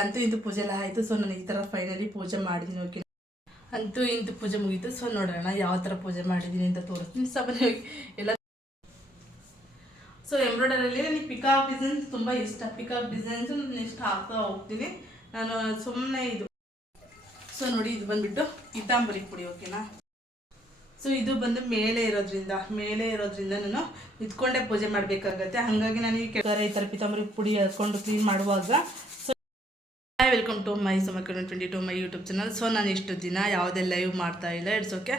ಅಂತೂ ಇಂದು ಪೂಜೆ ಎಲ್ಲ ಆಯಿತು. ಸೊ ನಾನು ಈ ಥರ ಫೈನಲಿ ಪೂಜೆ ಮಾಡಿದ್ದೀನಿ. ಓಕೆ, ಅಂತೂ ಇಂದು ಪೂಜೆ ಮುಗೀತು. ಸೊ ನೋಡೋಣ ಯಾವ ಥರ ಪೂಜೆ ಮಾಡಿದ್ದೀನಿ ಅಂತ ತೋರಿಸ್ತೀನಿ. ಸಾಮಾನ್ಯ ಎಲ್ಲ ಸೊ ಎಂಬ್ರಾಯ್ಡರಲ್ಲಿ ನನಗೆ ಪಿಕಾಕ್ ಡಿಸೈನ್ಸ್ ತುಂಬ ಇಷ್ಟ. ಪಿಕಾಕ್ ಡಿಸೈನ್ಸ್ ನಾನು ಇಷ್ಟ ಆಗ್ತಾ ಹೋಗ್ತೀನಿ ನಾನು ಸುಮ್ಮನೆ. ಇದು ಸೊ ನೋಡಿ, ಇದು ಬಂದುಬಿಟ್ಟು ಪೀತಾಂಬರಿ ಪುಡಿ. ಓಕೆನಾ, ಸೊ ಇದು ಬಂದು ಮೇಲೆ ಇರೋದ್ರಿಂದ ನಾನು ನಿಂತ್ಕೊಂಡೇ ಪೂಜೆ ಮಾಡಬೇಕಾಗತ್ತೆ. ಹಾಗಾಗಿ ನಾನು ಈ ಥರ ಪೀತಾಂಬರಿ ಪುಡಿ ಹಾಕೊಂಡು ಕ್ಲೀನ್ ಮಾಡುವಾಗ. ಸೊ ವೆಲ್ಕಮ್ ಟು ಮೈ ಸಮಕರಣ 22 ಮೈ ಯೂಟ್ಯೂಬ್ ಚಾನಲ್. ಸೊ ನಾನು ಇಷ್ಟು ದಿನ ಯಾವುದೇ ಲೈವ್ ಮಾಡ್ತಾ ಇಲ್ಲ, ಇಟ್ಸ್ ಓಕೆ.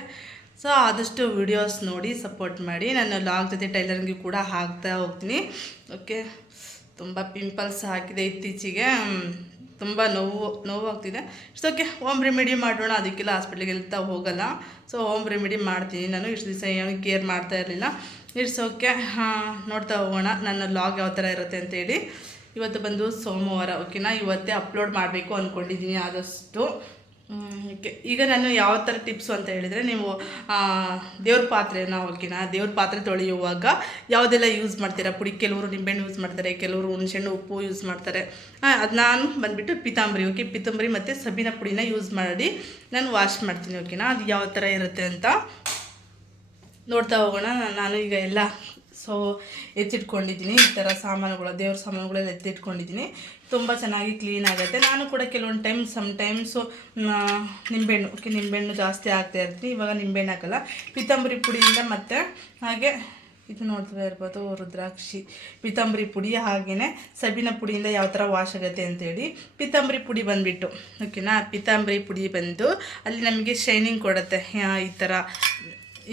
ಸೊ ಆದಷ್ಟು ವಿಡಿಯೋಸ್ ನೋಡಿ ಸಪೋರ್ಟ್ ಮಾಡಿ. ನಾನು ಲಾಗ್ ಜೊತೆ ಟೈಲರಿಂಗಿಗೆ ಕೂಡ ಹಾಕ್ತಾ ಹೋಗ್ತೀನಿ. ಓಕೆ, ತುಂಬ ಪಿಂಪಲ್ಸ್ ಹಾಕಿದೆ ಇತ್ತೀಚೆಗೆ, ತುಂಬ ನೋವಾಗ್ತಿದೆ. ಇಟ್ಸ್ ಓಕೆ, ಹೋಮ್ ರೆಮಿಡಿ ಮಾಡೋಣ. ಅದಕ್ಕೆಲ್ಲ ಹಾಸ್ಪಿಟ್ಲಿಗೆ ಎಲ್ಲ ಹೋಗಲ್ಲ. ಸೊ ಹೋಮ್ ರೆಮಿಡಿ ಮಾಡ್ತೀನಿ ನಾನು. ಇಷ್ಟು ದಿವಸ ಏನು ಕೇರ್ ಮಾಡ್ತಾ ಇರಲಿಲ್ಲ. ಇಟ್ಸ್ ಓಕೆ, ನೋಡ್ತಾ ಹೋಗೋಣ ನನ್ನ ಲಾಗ್ ಯಾವ ಥರ ಇರುತ್ತೆ ಅಂತೇಳಿ. ಇವತ್ತು ಬಂದು ಸೋಮವಾರ. ಓಕೆನಾ, ಇವತ್ತೇ ಅಪ್ಲೋಡ್ ಮಾಡಬೇಕು ಅಂದ್ಕೊಂಡಿದ್ದೀನಿ ಆದಷ್ಟು. ಓಕೆ, ಈಗ ನಾನು ಯಾವ ಥರ ಟಿಪ್ಸು ಅಂತ ಹೇಳಿದರೆ, ನೀವು ದೇವ್ರ ಪಾತ್ರೆನ, ಓಕೆನಾ, ದೇವ್ರ ಪಾತ್ರೆ ತೊಳೆಯುವಾಗ ಯಾವುದೆಲ್ಲ ಯೂಸ್ ಮಾಡ್ತೀರಾ ಪುಡಿ. ಕೆಲವರು ನಿಂಬೆಹಣ್ಣು ಯೂಸ್ ಮಾಡ್ತಾರೆ, ಕೆಲವರು ಹುಣಸೆಹಣ್ಣು ಉಪ್ಪು ಯೂಸ್ ಮಾಡ್ತಾರೆ. ಅದು ನಾನು ಬಂದುಬಿಟ್ಟು ಪೀತಾಂಬರಿ, ಓಕೆ, ಪೀತಾಂಬರಿ ಮತ್ತು ಸಬೀನ ಪುಡಿನ ಯೂಸ್ ಮಾಡಿ ನಾನು ವಾಶ್ ಮಾಡ್ತೀನಿ. ಓಕೆನಾ, ಅದು ಯಾವ ಥರ ಇರುತ್ತೆ ಅಂತ ನೋಡ್ತಾ ಹೋಗೋಣ. ನಾನು ಈಗ ಎಲ್ಲ ಎತ್ತಿಟ್ಕೊಂಡಿದ್ದೀನಿ. ಈ ಥರ ಸಾಮಾನುಗಳು, ದೇವ್ರ ಸಾಮಾನುಗಳೆಲ್ಲ ಎತ್ತಿಟ್ಕೊಂಡಿದ್ದೀನಿ. ತುಂಬ ಚೆನ್ನಾಗಿ ಕ್ಲೀನ್ ಆಗುತ್ತೆ. ನಾನು ಕೂಡ ಕೆಲವೊಂದು ಟೈಮ್ ಸಮ್ಟೈಮ್ಸು ನಿಂಬೆಹಣ್ಣು, ಓಕೆ, ನಿಂಬೆಹಣ್ಣು ಜಾಸ್ತಿ ಹಾಕ್ತಾ ಇರ್ತೀನಿ. ಇವಾಗ ನಿಂಬೆಹಣ್ಣು ಹಾಕಲ್ಲ, ಪೀತಾಂಬರಿ ಪುಡಿಯಿಂದ. ಮತ್ತು ಹಾಗೆ ಇದು ನೋಡ್ತಾ ಇರ್ಬೋದು, ರುದ್ರಾಕ್ಷಿ ಪೀತಾಂಬರಿ ಪುಡಿ, ಹಾಗೆಯೇ ಸಬೀನ ಪುಡಿಯಿಂದ ಯಾವ ಥರ ವಾಶ್ ಆಗುತ್ತೆ ಅಂತೇಳಿ. ಪೀತಾಂಬರಿ ಪುಡಿ ಬಂದುಬಿಟ್ಟು, ಓಕೆನಾ, ಪೀತಾಂಬರಿ ಪುಡಿ ಬಂದು ಅಲ್ಲಿ ನಮಗೆ ಶೈನಿಂಗ್ ಕೊಡುತ್ತೆ. ಈ ಥರ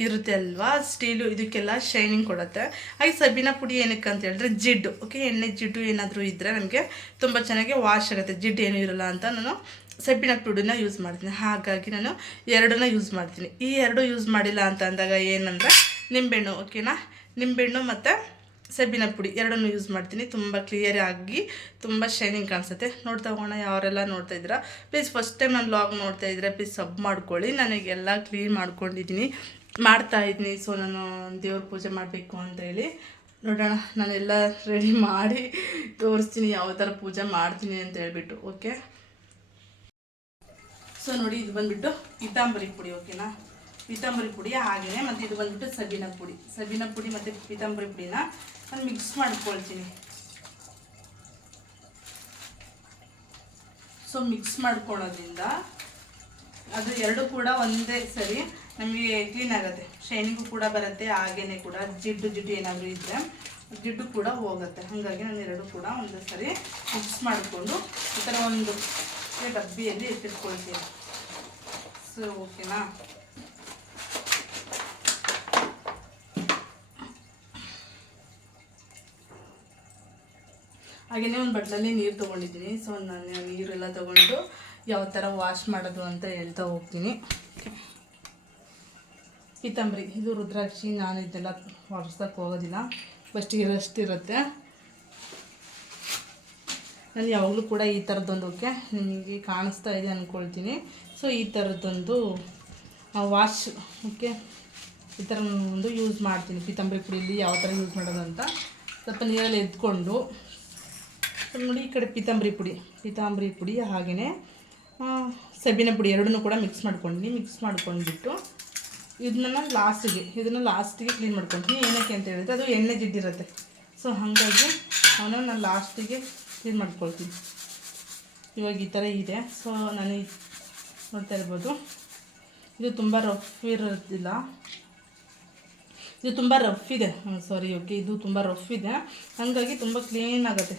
ಇರುತ್ತೆ ಅಲ್ವಾ, ಸ್ಟೀಲು, ಇದಕ್ಕೆಲ್ಲ ಶೈನಿಂಗ್ ಕೊಡುತ್ತೆ. ಹಾಗೆ ಸಬೀನ ಪುಡಿ ಏನಕ್ಕೆ ಅಂತ ಹೇಳಿದ್ರೆ ಜಿಡ್ಡು, ಓಕೆ, ಎಣ್ಣೆ ಜಿಡ್ಡು ಏನಾದರೂ ಇದ್ದರೆ ನಮಗೆ ತುಂಬ ಚೆನ್ನಾಗಿ ವಾಶ್ ಆಗುತ್ತೆ. ಜಿಡ್ಡು ಏನೂ ಇರೋಲ್ಲ ಅಂತ ನಾನು ಸಬೀನ ಪುಡಿನ ಯೂಸ್ ಮಾಡ್ತೀನಿ. ಹಾಗಾಗಿ ನಾನು ಎರಡನ್ನ ಯೂಸ್ ಮಾಡ್ತೀನಿ. ಈ ಎರಡು ಯೂಸ್ ಮಾಡಿಲ್ಲ ಅಂತ ಅಂದಾಗ ಏನಂದರೆ ನಿಂಬೆಹಣ್ಣು, ಓಕೆನಾ, ನಿಂಬೆಹಣ್ಣು ಮತ್ತು ಸಬೀನ ಪುಡಿ ಎರಡನ್ನೂ ಯೂಸ್ ಮಾಡ್ತೀನಿ. ತುಂಬ ಕ್ಲಿಯರ್ ಆಗಿ ತುಂಬ ಶೈನಿಂಗ್ ಕಾಣಿಸುತ್ತೆ. ನೋಡ್ತಾ ಹೋಗೋಣ. ಯಾರೆಲ್ಲ ನೋಡ್ತಾ ಇದ್ದೀರಾ ಪ್ಲೀಸ್, ಫಸ್ಟ್ ಟೈಮ್ ನಾನು ವ್ಲಾಗ್ ನೋಡ್ತಾ ಇದ್ದರೆ ಪ್ಲೀಸ್ ಸಬ್ ಮಾಡ್ಕೊಳ್ಳಿ. ನನಗೆಲ್ಲ ಕ್ಲೀನ್ ಮಾಡ್ಕೊಂಡಿದ್ದೀನಿ, ಮಾಡ್ತಾಯಿದ್ದೀನಿ. ಸೊ ನಾನು ದೇವ್ರ ಪೂಜೆ ಮಾಡಬೇಕು ಅಂತ ಹೇಳಿ. ನೋಡೋಣ, ನಾನೆಲ್ಲ ರೆಡಿ ಮಾಡಿ ತೋರಿಸ್ತೀನಿ ಯಾವ ಥರ ಪೂಜೆ ಮಾಡ್ತೀನಿ ಅಂತ ಹೇಳ್ಬಿಟ್ಟು. ಓಕೆ, ಸೊ ನೋಡಿ, ಇದು ಬಂದುಬಿಟ್ಟು ಪೀತಾಂಬರಿ ಪುಡಿ. ಓಕೆನಾ, ಪೀತಾಂಬರಿ ಪುಡಿ ಹಾಗೆಯೇ. ಮತ್ತು ಇದು ಬಂದುಬಿಟ್ಟು ಸಬೀನ ಪುಡಿ ಮತ್ತು ಪೀತಾಂಬರಿ ಪುಡಿನ ನಾನು ಮಿಕ್ಸ್ ಮಾಡ್ಕೊಳ್ತೀನಿ. ಸೊ ಮಿಕ್ಸ್ ಮಾಡ್ಕೊಳ್ಳೋದ್ರಿಂದ ಅದು ಎರಡು ಕೂಡ ಒಂದೇ ಸರಿ ನಮಗೆ ಕ್ಲೀನ್ ಆಗುತ್ತೆ. ಶೈನಿಂಗು ಕೂಡ ಬರುತ್ತೆ, ಹಾಗೇ ಕೂಡ ಜಿಡ್ಡು ಏನಾದರೂ ಇದ್ದರೆ ಜಿಡ್ಡು ಕೂಡ ಹೋಗುತ್ತೆ. ಹಾಗಾಗಿ ನಾನು ಎರಡು ಕೂಡ ಒಂದೇ ಸರಿ ಮಿಕ್ಸ್ ಮಾಡಿಕೊಂಡು ಈ ಥರ ಒಂದು ಡಬ್ಬಿಯಲ್ಲಿ ಎತ್ತಿಟ್ಕೊಳ್ತೀನಿ. ಸೊ ಓಕೆನಾ, ಹಾಗೆಯೇ ಒಂದು ಬಟ್ಲಲ್ಲಿ ನೀರು ತೊಗೊಂಡಿದ್ದೀನಿ. ಸೊ ನಾನು ನೀರೆಲ್ಲ ತೊಗೊಂಡು ಯಾವ ಥರ ವಾಶ್ ಮಾಡೋದು ಅಂತ ಹೇಳ್ತಾ ಹೋಗ್ತೀನಿ. ಪೀತಾಂಬರಿ, ಇದು ರುದ್ರಾಕ್ಷಿ, ನಾನು ಇದೆಲ್ಲ ವಾಪಸ್ಸಕ್ಕೆ ಹೋಗೋದಿಲ್ಲ, ಅಷ್ಟಿರುತ್ತೆ. ನಾನು ಯಾವಾಗಲೂ ಕೂಡ ಈ ಥರದ್ದೊಂದು, ಓಕೆ, ನಿಮಗೆ ಕಾಣಿಸ್ತಾ ಇದೆ ಅಂದ್ಕೊಳ್ತೀನಿ. ಸೊ ಈ ಥರದ್ದೊಂದು ವಾಶ್, ಓಕೆ, ಈ ಥರ ಒಂದು ಯೂಸ್ ಮಾಡ್ತೀನಿ. ಪೀತಾಂಬರಿ ಪುಡಿಯಲ್ಲಿ ಯಾವ ಥರ ಯೂಸ್ ಮಾಡೋದು ಅಂತ ಸ್ವಲ್ಪ ನೀರಲ್ಲಿ ಎದ್ಕೊಂಡು ನೋಡಿ. ಈ ಕಡೆ ಪೀತಾಂಬರಿ ಪುಡಿ ಹಾಗೆಯೇ ಸಬೀನ ಪುಡಿ ಎರಡನ್ನೂ ಕೂಡ ಮಿಕ್ಸ್ ಮಾಡ್ಕೊಂಡ್ಬಿಟ್ಟು ಇದನ್ನ ಲಾಸ್ಟಿಗೆ ಕ್ಲೀನ್ ಮಾಡ್ಕೊತೀನಿ. ಏನಕ್ಕೆ ಅಂತ ಹೇಳಿದ್ರೆ ಅದು ಎಣ್ಣೆ ಜಿಡ್ಡಿರುತ್ತೆ. ಸೊ ಹಾಗಾಗಿ ಅವನ್ನ ನಾನು ಲಾಸ್ಟಿಗೆ ಕ್ಲೀನ್ ಮಾಡ್ಕೊಳ್ತೀನಿ. ಇವಾಗ ಈ ಥರ ಇದೆ. ಸೊ ನಾನು ನೋಡ್ತಾ ಇರ್ಬೋದು, ಇದು ತುಂಬ ರಫ್ ಇರೋದಿಲ್ಲ, ಇದು ತುಂಬ ರಫ್ ಇದೆ. ಓಕೆ, ಇದು ತುಂಬ ರಫ್ ಇದೆ. ಹಾಗಾಗಿ ತುಂಬ ಕ್ಲೀನ್ ಆಗುತ್ತೆ.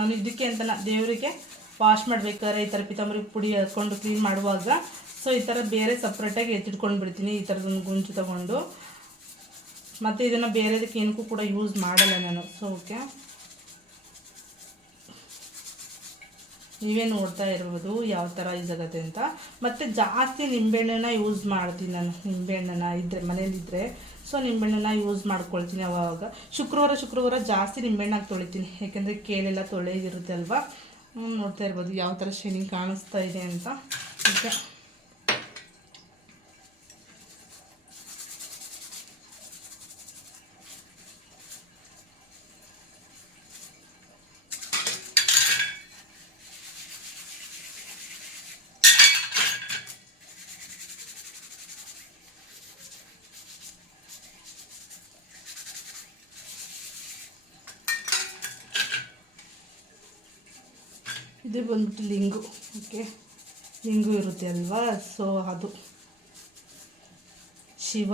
ನಾನು ಇದಕ್ಕೆ ಅಂತ ದೇವರಿಗೆ ವಾಶ್ ಮಾಡಬೇಕಾದ್ರೆ ಈ ಥರ ಪೀತಾಂಬರಿ ಪುಡಿ ಹಾಕ್ಕೊಂಡು ಕ್ಲೀನ್ ಮಾಡುವಾಗ ಸೊ ಈ ಥರ ಬೇರೆ ಸಪ್ರೇಟಾಗಿ ಎತ್ತಿಟ್ಕೊಂಡು ಬಿಡ್ತೀನಿ. ಈ ಥರದೊಂದು ಗುಂಚು ತೊಗೊಂಡು, ಮತ್ತು ಇದನ್ನು ಬೇರೆದಕ್ಕೆ ಏನಕ್ಕೂ ಕೂಡ ಯೂಸ್ ಮಾಡಲ್ಲ ನಾನು. ಸೊ ಓಕೆ, ನೀವೇ ನೋಡ್ತಾ ಇರ್ಬೋದು ಯಾವ ಥರ ಯೂಸ್ ಆಗುತ್ತೆ ಅಂತ. ಮತ್ತು ಜಾಸ್ತಿ ನಿಂಬೆಹಣ್ಣನ್ನ ಯೂಸ್ ಮಾಡ್ತೀನಿ ನಾನು. ನಿಂಬೆಹಣ್ಣನ್ನ ಇದ್ದರೆ ಮನೇಲಿದ್ದರೆ ಸೊ ನಿಂಬೆಹಣ್ಣನ್ನ ಯೂಸ್ ಮಾಡ್ಕೊಳ್ತೀನಿ. ಅವಾಗ ಶುಕ್ರವಾರ ಜಾಸ್ತಿ ನಿಂಬೆಹಣ್ಣಾಗಿ ತೊಳಿತೀನಿ, ಯಾಕೆಂದರೆ ಕೇಳೆಲ್ಲ ತೊಳೆದಿರುತ್ತೆ ಅಲ್ವಾ. ನೋಡ್ತಾ ಇರ್ಬೋದು ಯಾವ ಥರ ಶೈನಿಂಗ್ ಕಾಣಿಸ್ತಾ ಇದೆ ಅಂತ. ಓಕೆ, ಇದು ಬಂದ್ಬಿಟ್ಟು ಲಿಂಗು. ಓಕೆ, ಲಿಂಗು ಇರುತ್ತೆ ಅಲ್ವಾ, ಸೊ ಅದು ಶಿವ.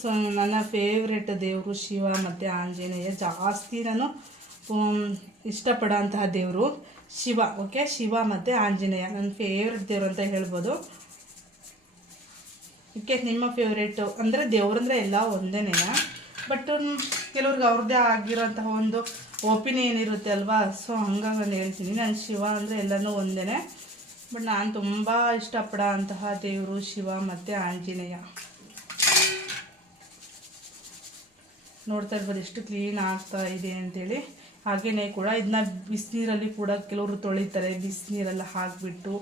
ಸೊ ನನ್ನ ಫೇವ್ರೆಟ್ ದೇವರು ಶಿವ ಮತ್ತು ಆಂಜನೇಯ. ಜಾಸ್ತಿ ನಾನು ಇಷ್ಟಪಡೋಂತಹ ದೇವರು ಶಿವ. ಓಕೆ, ಶಿವ ಮತ್ತು ಆಂಜನೇಯ ನನ್ನ ಫೇವ್ರೆಟ್ ದೇವರು ಅಂತ ಹೇಳ್ಬೋದು. ಓಕೆ, ನಿಮ್ಮ ಫೇವ್ರೇಟು ಅಂದರೆ ದೇವ್ರಂದರೆ ಎಲ್ಲ ಒಂದೇನೇ, ಬಟ್ ಕೆಲವ್ರಿಗೆ ಅವ್ರದ್ದೇ ಆಗಿರೋಂತಹ ಒಂದು ಒಪಿನಿಯನ್ ಇರುತ್ತೆ ಅಲ್ವಾ. ಸೊ ಹಂಗಾಗಿ ನಾನು ಹೇಳ್ತೀನಿ, ನಾನು ಶಿವ ಅಂದರೆ ಎಲ್ಲನೂ ಒಂದೇ, ಬಟ್ ನಾನು ತುಂಬ ಇಷ್ಟಪಡೋ ಅಂತಹ ದೇವರು ಶಿವ ಮತ್ತು ಆಂಜನೇಯ. ನೋಡ್ತಾ ಇರ್ಬೋದು ಎಷ್ಟು ಕ್ಲೀನ್ ಆಗ್ತಾ ಇದೆ ಅಂತೇಳಿ. ಹಾಗೆಯೇ ಕೂಡ ಇದನ್ನ ಬಿಸಿನೀರಲ್ಲಿ ಕೂಡ ಕೆಲವರು ತೊಳಿತಾರೆ, ಬಿಸಿನೀರೆಲ್ಲ ಹಾಕಿಬಿಟ್ಟು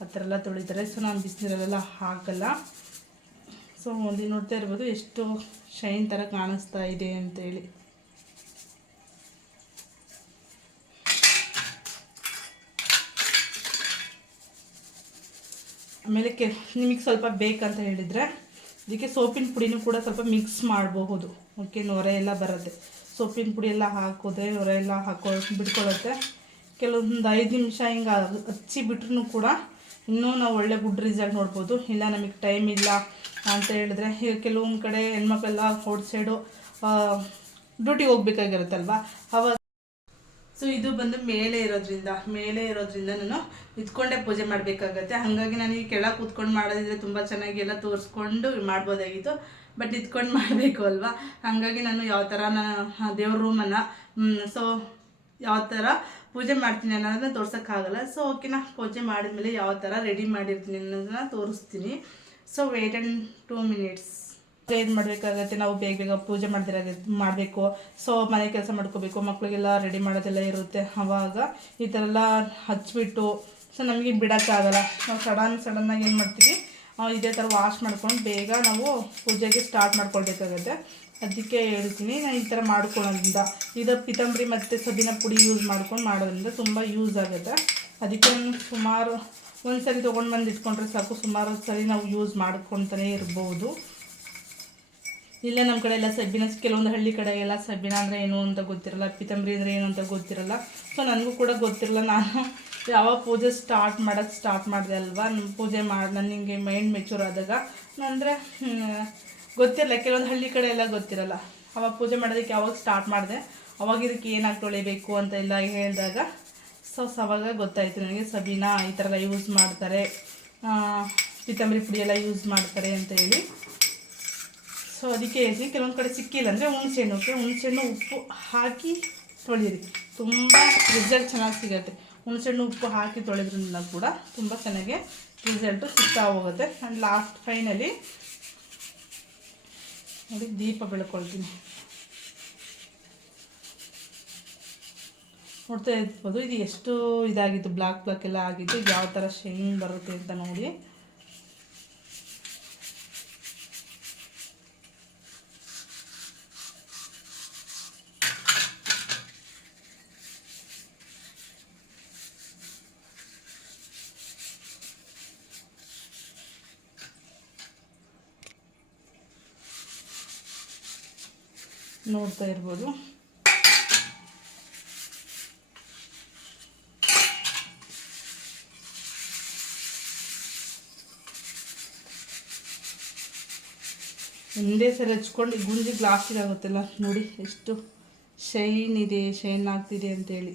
ಆ ಥರ ಎಲ್ಲ ತೊಳಿತಾರೆ. ಸೊ ನಾನು ಬಿಸಿನೀರಲ್ಲೆಲ್ಲ ಹಾಕಲ್ಲ. ಸೊ ಒಂದು ನೋಡ್ತಾ ಇರ್ಬೋದು ಎಷ್ಟು ಶೈನ್ ಥರ ಕಾಣಿಸ್ತಾ ಇದೆ ಅಂತೇಳಿ. ಆಮೇಲೆ ನಿಮಗೆ ಸ್ವಲ್ಪ ಬೇಕಂತ ಹೇಳಿದರೆ ಇದಕ್ಕೆ ಸೋಪಿನ ಪುಡಿನೂ ಕೂಡ ಸ್ವಲ್ಪ ಮಿಕ್ಸ್ ಮಾಡಬಹುದು. ಓಕೆ, ನೊರೆ ಎಲ್ಲ ಬರುತ್ತೆ. ಸೋಪಿನ ಪುಡಿ ಎಲ್ಲ ಹಾಕೋದೆ ನೊರೆ ಎಲ್ಲ ಬಿಟ್ಕೊಳ್ಳುತ್ತೆ. ಕೆಲವೊಂದು 5 ನಿಮಿಷ ಹಿಂಗೆ ಹಚ್ಚಿ ಬಿಟ್ರೂ ಕೂಡ ಇನ್ನೂ ನಾವು ಒಳ್ಳೆ ಗುಡ್ ರಿಸಲ್ಟ್ ನೋಡ್ಬೋದು. ಇಲ್ಲ ನಮಗೆ ಟೈಮ್ ಇಲ್ಲ ಅಂತ ಹೇಳಿದ್ರೆ, ಈಗ ಕೆಲವೊಂದು ಕಡೆ ಹೆಣ್ಮಕ್ಳೆಲ್ಲ ಔಟ್ ಸೈಡು ಡ್ಯೂಟಿಗೆ ಹೋಗ್ಬೇಕಾಗಿರುತ್ತಲ್ವ, ಅವಾಗ. ಸೊ ಇದು ಬಂದು ಮೇಲೆ ಇರೋದ್ರಿಂದ ನಾನು ನಿಂತ್ಕೊಂಡೇ ಪೂಜೆ ಮಾಡಬೇಕಾಗತ್ತೆ. ಹಾಗಾಗಿ ನಾನು ಈ ಕೆಳಗೆ ಕೂತ್ಕೊಂಡು ಮಾಡೋದಿದ್ರೆ ತುಂಬ ಚೆನ್ನಾಗಿ ಎಲ್ಲ ತೋರಿಸ್ಕೊಂಡು ಮಾಡ್ಬೋದಾಗಿತ್ತು, ಬಟ್ ನಿಂತ್ಕೊಂಡು ಮಾಡಬೇಕು ಅಲ್ವಾ. ಹಾಗಾಗಿ ನಾನು ಯಾವ ಥರ ದೇವ್ರ ರೂಮನ್ನು ಸೊ ಯಾವ ಥರ ಪೂಜೆ ಮಾಡ್ತೀನಿ ಅನ್ನೋದನ್ನ ತೋರ್ಸೋಕ್ಕಾಗಲ್ಲ. ಸೊ ಓಕೆನಾ, ಪೂಜೆ ಮಾಡಿದ್ಮೇಲೆ ಯಾವ ಥರ ರೆಡಿ ಮಾಡಿರ್ತೀನಿ ಅನ್ನೋದನ್ನ ತೋರಿಸ್ತೀನಿ. So wait and 2 minutes. ಏನು ಮಾಡಬೇಕಾಗತ್ತೆ, ನಾವು ಬೇಗ ಪೂಜೆ ಮಾಡಬೇಕು. ಸೊ ಮನೆ ಕೆಲಸ ಮಾಡ್ಕೋಬೇಕು, ಮಕ್ಕಳಿಗೆಲ್ಲ ರೆಡಿ ಮಾಡೋದೆಲ್ಲ ಇರುತ್ತೆ. ಆವಾಗ ಈ ಥರ ಎಲ್ಲ ಹಚ್ಬಿಟ್ಟು ಸೊ ನಮಗೆ ಬಿಡೋಕ್ಕಾಗಲ್ಲ. ನಾವು ಸಡನ್ನಾಗಿ ಏನು ಮಾಡ್ತೀವಿ, ಇದೇ ಥರ ವಾಶ್ ಮಾಡ್ಕೊಂಡು ಬೇಗ ನಾವು ಪೂಜೆಗೆ ಸ್ಟಾರ್ಟ್ ಮಾಡ್ಕೊಳ್ಬೇಕಾಗತ್ತೆ. ಅದಕ್ಕೆ ಹೇಳ್ತೀನಿ, ನಾನು ಈ ಥರ ಮಾಡ್ಕೊಳ್ಳೋದ್ರಿಂದ ಇದು ಪಿತಂಬರಿ ಮತ್ತು ಸಬ್ಬಿನ ಪುಡಿ ಯೂಸ್ ಮಾಡ್ಕೊಂಡು ಮಾಡೋದ್ರಿಂದ ತುಂಬ ಯೂಸ್ ಆಗುತ್ತೆ. ಅದಕ್ಕೆ ನಾನು ಸುಮಾರು ಒಂದು ಸರಿ ತೊಗೊಂಡು ಬಂದು ಇಟ್ಕೊಂಡ್ರೆ ಸಾಕು, ಸುಮಾರು ಸರಿ ನಾವು ಯೂಸ್ ಮಾಡ್ಕೊತಾನೇ ಇರ್ಬೋದು. ಇಲ್ಲ ನಮ್ಮ ಕಡೆ ಎಲ್ಲ ಸಬ್ಬಿನ, ಕೆಲವೊಂದು ಹಳ್ಳಿ ಕಡೆ ಎಲ್ಲ ಸಬ್ಬಿನ ಅಂದರೆ ಏನು ಅಂತ ಗೊತ್ತಿರಲ್ಲ, ಪಿತಂಬರಿ ಅಂದರೆ ಏನು ಅಂತ ಗೊತ್ತಿರಲ್ಲ. ಸೊ ನನಗೂ ಕೂಡ ಗೊತ್ತಿರಲ್ಲ. ನಾನು ಯಾವಾಗ ಪೂಜೆ ಸ್ಟಾರ್ಟ್ ಮಾಡಿದೆ ಅಲ್ವಾ, ಪೂಜೆ ನನಗೆ ಮೈಂಡ್ ಮೆಚೂರ್ ಆದಾಗ ಅಂದರೆ ಗೊತ್ತಿರಲ್ಲ. ಕೆಲವೊಂದು ಹಳ್ಳಿ ಕಡೆ ಎಲ್ಲ ಗೊತ್ತಿರಲ್ಲ. ಅವಾಗ ಪೂಜೆ ಮಾಡೋದಕ್ಕೆ ಯಾವಾಗ ಸ್ಟಾರ್ಟ್ ಮಾಡಿದೆ, ಅವಾಗ ಇದಕ್ಕೆ ಏನಾಗಿ ತೊಳಿಬೇಕು ಅಂತ ಎಲ್ಲ ಹೇಳಿದಾಗ ಸೊ ಅವಾಗ ಗೊತ್ತಾಯಿತು ನನಗೆ ಸಬೀನಾ ಈ ಥರ ಎಲ್ಲ ಯೂಸ್ ಮಾಡ್ತಾರೆ, ಪಿತಂಬರಿ ಪುಡಿ ಎಲ್ಲ ಯೂಸ್ ಮಾಡ್ತಾರೆ ಅಂತ ಹೇಳಿ. ಸೊ ಅದಕ್ಕೆ ಹೇಳ್ತೀನಿ, ಕೆಲವೊಂದು ಕಡೆ ಸಿಕ್ಕಿಲ್ಲ ಅಂದರೆ ಹುಣಸೆಹಣ್ಣು ಉಪ್ಪು ಹಾಕಿ ತೊಳಿರಿ, ತುಂಬ ರಿಸಲ್ಟ್ ಚೆನ್ನಾಗಿ ಸಿಗುತ್ತೆ. ಹುಣಸೆಹಣ್ಣು ಉಪ್ಪು ಹಾಕಿ ತೊಳೆದ್ರಿಂದ ಕೂಡ ತುಂಬ ಚೆನ್ನಾಗಿ ರಿಸಲ್ಟು ಸಿಗ್ತಾ ಹೋಗುತ್ತೆ. ಆ್ಯಂಡ್ ಲಾಸ್ಟ್ ಫೈನಲಿ ನೋಡಿ ದೀಪ ಬೆಳ್ಕೊಳ್ತೀನಿ. ನೋಡ್ತಾ ಇರ್ಬೋದು ಇದು ಎಷ್ಟು ಇದಾಗಿತ್ತು, ಬ್ಲಾಕ್ ಎಲ್ಲ ಆಗಿತ್ತು. ಯಾವ ಥರ ಶೈನ್ ಬರುತ್ತೆ ಅಂತ ನೋಡಿ. ನೋಡ್ತಾ ಇರ್ಬೋದು ಒಂದೇ ಸರಿ ಹಚ್ಕೊಂಡು ಗುಂಜಿ ಗ್ಲಾಸಿಗೆ ಆಗುತ್ತಲ್ಲ ನೋಡಿ ಎಷ್ಟು ಶೈನ್ ಇದೆ, ಶೈನ್ ಆಗ್ತಿದೆ ಅಂತೇಳಿ.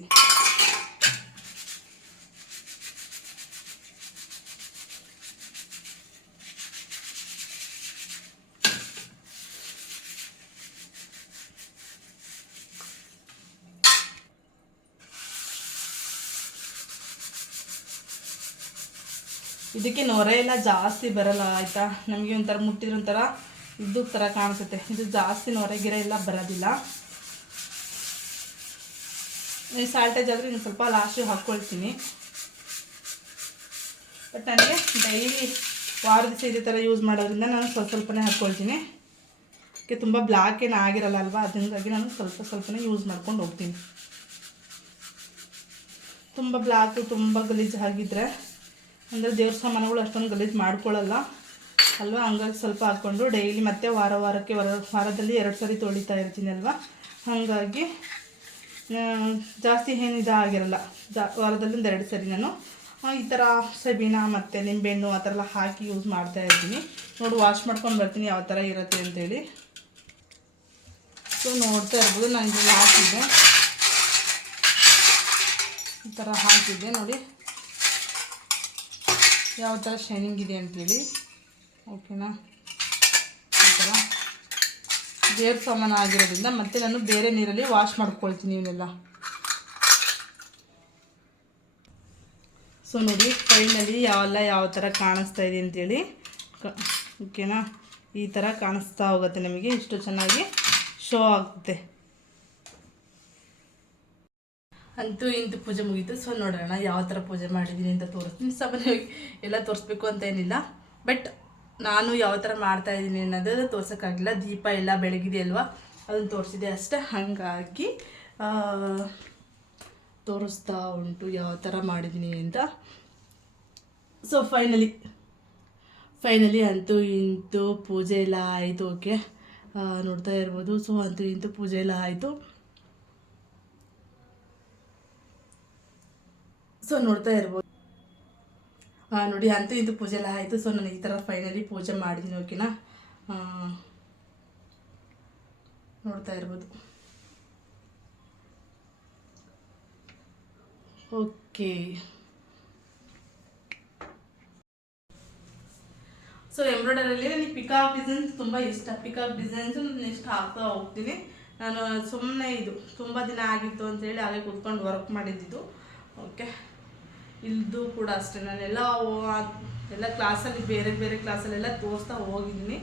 ಇದಕ್ಕೆ ನೊರೆ ಎಲ್ಲ ಜಾಸ್ತಿ ಬರಲ್ಲ ಆಯಿತಾ. ನಮಗೆ ಒಂಥರ ಮುಟ್ಟಿದ್ರೆ ಒಂಥರ ಇದು ಥರ ಕಾಣಿಸುತ್ತೆ. ಇದು ಜಾಸ್ತಿ ನೊರೆ ಗಿರೆ ಎಲ್ಲ ಬರೋದಿಲ್ಲ. ಸಾಲ್ಟೇಜ್ ಆದರೆ ಇನ್ನು ಸ್ವಲ್ಪ ಲಾಸ್ಟಿಗೆ ಹಾಕ್ಕೊಳ್ತೀನಿ. ಬಟ್ ನನಗೆ ಡೈಲಿ ವಾರದ ದಿವಸ ಇದೇ ಥರ ಯೂಸ್ ಮಾಡೋದ್ರಿಂದ ನಾನು ಸ್ವಲ್ಪನೇ ಹಾಕ್ಕೊಳ್ತೀನಿ. ಅದಕ್ಕೆ ತುಂಬ ಬ್ಲ್ಯಾಕ್ ಏನು ಆಗಿರಲ್ಲ ಅಲ್ವಾ, ಅದರಿಂದಾಗಿ ನಾನು ಸ್ವಲ್ಪನೇ ಯೂಸ್ ಮಾಡ್ಕೊಂಡು ಹೋಗ್ತೀನಿ. ತುಂಬ ಬ್ಲ್ಯಾಕು ತುಂಬ ಗಲೀಜು ಆಗಿದ್ದರೆ ಅಂದರೆ ದೇವ್ರ ಸಾಮಾನುಗಳು ಅಷ್ಟೊಂದು ಗಲೀಜು ಮಾಡ್ಕೊಳ್ಳಲ್ಲ ಅಲ್ವಾ, ಹಂಗಾಗಿ ಸ್ವಲ್ಪ ಹಾಕ್ಕೊಂಡು ಡೈಲಿ ಮತ್ತೆ ವಾರದಲ್ಲಿ 2 ಸರಿ ತೊಳಿತಾ ಇರ್ತೀನಿ ಅಲ್ವಾ. ಹಾಗಾಗಿ ಜಾಸ್ತಿ ಏನು ಇದಾಗಿರಲ್ಲ. ವಾರದಲ್ಲಿ 2 ಸರಿ ನಾನು ಈ ಥರ ಸಬೀನಾ ಮತ್ತು ನಿಂಬೆಹಣ್ಣು ಆ ಥರ ಎಲ್ಲ ಹಾಕಿ ಯೂಸ್ ಮಾಡ್ತಾಯಿರ್ತೀನಿ. ನೋಡಿ ವಾಶ್ ಮಾಡ್ಕೊಂಡು ಬರ್ತೀನಿ ಯಾವ ಥರ ಇರುತ್ತೆ ಅಂತೇಳಿ. ಸೊ ನೋಡ್ತಾ ಇರ್ಬೋದು, ನಾನು ಇದೆಲ್ಲ ಹಾಕಿದ್ದೆ, ಈ ಥರ ಹಾಕಿದ್ದೆ ನೋಡಿ ಯಾವ ಥರ ಶೈನಿಂಗ್ ಇದೆ ಅಂತೇಳಿ. ಓಕೆನಾ, ಈ ಥರ ದೇವ್ರ ಸಾಮಾನು ಆಗಿರೋದ್ರಿಂದ ಮತ್ತೆ ನಾನು ಬೇರೆ ನೀರಲ್ಲಿ ವಾಶ್ ಮಾಡ್ಕೊಳ್ತೀನಿ ಇವನ್ನೆಲ್ಲ. ಸೊ ನೋಡಿ ಫೈನಲಿ ಯಾವ ಥರ ಕಾಣಿಸ್ತಾ ಇದೆ ಅಂತೇಳಿ. ಓಕೆನಾ, ಈ ಥರ ಕಾಣಿಸ್ತಾ ಹೋಗುತ್ತೆ ನಿಮಗೆ, ಇಷ್ಟು ಚೆನ್ನಾಗಿ ಶೋ ಆಗುತ್ತೆ. ಅಂತೂ ಇಂತೂ ಪೂಜೆ ಮುಗೀತು. ಸೊ ನೋಡೋಣ ಯಾವ ಥರ ಪೂಜೆ ಮಾಡಿದ್ದೀನಿ ಅಂತ ತೋರಿಸ್ತೀನಿ. ಸಾಮಾನ್ಯವಾಗಿ ಎಲ್ಲ ತೋರಿಸ್ಬೇಕು ಅಂತ ಏನಿಲ್ಲ, ಬಟ್ ನಾನು ಯಾವ ಥರ ಮಾಡ್ತಾಯಿದ್ದೀನಿ ಅನ್ನೋದು ತೋರ್ಸೋಕ್ಕಾಗಿಲ್ಲ. ದೀಪ ಎಲ್ಲ ಬೆಳಗಿದೆ ಅಲ್ವಾ, ಅದನ್ನು ತೋರಿಸಿದೆ ಅಷ್ಟೇ. ಹಾಗಾಗಿ ತೋರಿಸ್ತಾ ಉಂಟು ಯಾವ ಥರ ಮಾಡಿದ್ದೀನಿ ಅಂತ. ಸೊ ಫೈನಲಿ ಅಂತೂ ಇಂತೂ ಪೂಜೆ ಎಲ್ಲ ಆಯಿತು. ಓಕೆ, ನೋಡ್ತಾ ಇರ್ಬೋದು. ಸೊ ಅಂತೂ ಇಂತೂ ಪೂಜೆ ಎಲ್ಲ ಆಯಿತು. ಸೊ ನೋಡ್ತಾ ಇರ್ಬೋದು ನೋಡಿ, ಅಂತೂ ಇಂತೂ ಪೂಜೆ ಎಲ್ಲ ಆಯಿತು. ಸೊ ನಾನು ಈ ಥರ ಫೈನಲಿ ಪೂಜೆ ಮಾಡಿದ್ದೀನಿ. ಓಕೆನಾ, ನೋಡ್ತಾ ಇರ್ಬೋದು. ಓಕೆ, ಸೊ ಎಂಬ್ರಾಯ್ಡರಿಯಲ್ಲಿ ನನಗೆ ಪಿಕಾಕ್ ಡಿಸೈನ್ಸ್ ತುಂಬ ಇಷ್ಟ. ಪಿಕಾಕ್ ಡಿಸೈನ್ಸು ನೆಕ್ಸ್ಟ್ ಹಾಕ್ತಾ ಹೋಗ್ತೀನಿ. ನಾನು ಸುಮ್ಮನೆ ಇದು ತುಂಬ ದಿನ ಆಗಿತ್ತು ಅಂತೇಳಿ ಹಾಗೆ ಕೂತ್ಕೊಂಡು ವರ್ಕ್ ಮಾಡಿದ್ದು. ಓಕೆ, ಇಲ್ಲದು ಕೂಡ ಅಷ್ಟೇ, ನಾನೆಲ್ಲ ಕ್ಲಾಸಲ್ಲಿ ಬೇರೆ ಕ್ಲಾಸಲ್ಲೆಲ್ಲ ತೋರಿಸ್ತಾ ಹೋಗಿದ್ದೀನಿ.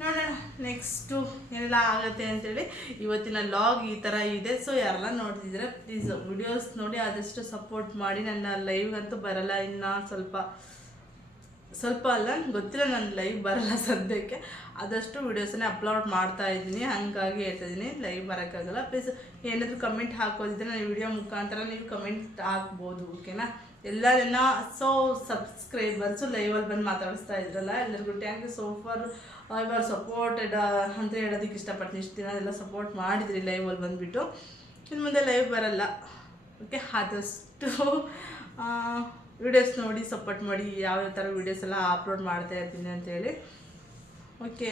ನೋಡೋಣ ನೆಕ್ಸ್ಟು ಏನೆಲ್ಲ ಆಗುತ್ತೆ ಅಂತೇಳಿ. ಇವತ್ತಿನ ಲಾಗ್ ಈ ಥರ ಇದೆ. ಸೊ ಯಾರೆಲ್ಲ ನೋಡ್ತಿದ್ರೆ ಪ್ಲೀಸ್ ವಿಡಿಯೋಸ್ ನೋಡಿ ಆದಷ್ಟು ಸಪೋರ್ಟ್ ಮಾಡಿ. ನನ್ನ ಲೈವ್ ಅಂತೂ ಬರಲ್ಲ, ಇನ್ನು ಸ್ವಲ್ಪ ಅಲ್ಲ, ಗೊತ್ತಿಲ್ಲ, ನನ್ನ ಲೈವ್ ಬರಲ್ಲ ಸದ್ಯಕ್ಕೆ. ಆದಷ್ಟು ವೀಡಿಯೋಸನ್ನೇ ಅಪ್ಲೋಡ್ ಮಾಡ್ತಾ ಇದ್ದೀನಿ, ಹಾಗಾಗಿ ಹೇಳ್ತಾಯಿದ್ದೀನಿ ಲೈವ್ ಬರೋಕ್ಕಾಗಲ್ಲ. ಪ್ಲೀಸ್ ಏನಾದರೂ ಕಮೆಂಟ್ ಹಾಕೋದಿದ್ರೆ ನನ್ನ ವಿಡಿಯೋ ಮುಖಾಂತರ ನೀವು ಕಮೆಂಟ್ ಹಾಕ್ಬೋದು. ಓಕೆನಾ, ಎಲ್ಲರನ್ನ ಸೊ ಸಬ್ಸ್ಕ್ರೈಬರ್ಸು ಲೈವಲ್ಲಿ ಬಂದು ಮಾತಾಡಿಸ್ತಾ ಇದ್ರಲ್ಲ, ಎಲ್ಲರಿಗೂ thank you so for your supported ಅಂತ ಹೇಳೋದಕ್ಕೆ ಇಷ್ಟಪಡ್ತೀನಿ. ಇಷ್ಟು ದಿನ ಎಲ್ಲ ಸಪೋರ್ಟ್ ಮಾಡಿದ್ರಿ ಲೈವಲ್ಲಿ ಬಂದುಬಿಟ್ಟು. ಇನ್ನು ಮುಂದೆ ಲೈವ್ ಬರಲ್ಲ. ಓಕೆ, ಆದಷ್ಟು ವಿಡಿಯೋಸ್ ನೋಡಿ ಸಪೋರ್ಟ್ ಮಾಡಿ. ಯಾವ ಥರ ವೀಡಿಯೋಸ್ ಎಲ್ಲ ಅಪ್ಲೋಡ್ ಮಾಡ್ತಾ ಇರ್ತೀನಿ ಅಂತೇಳಿ. ಓಕೆ.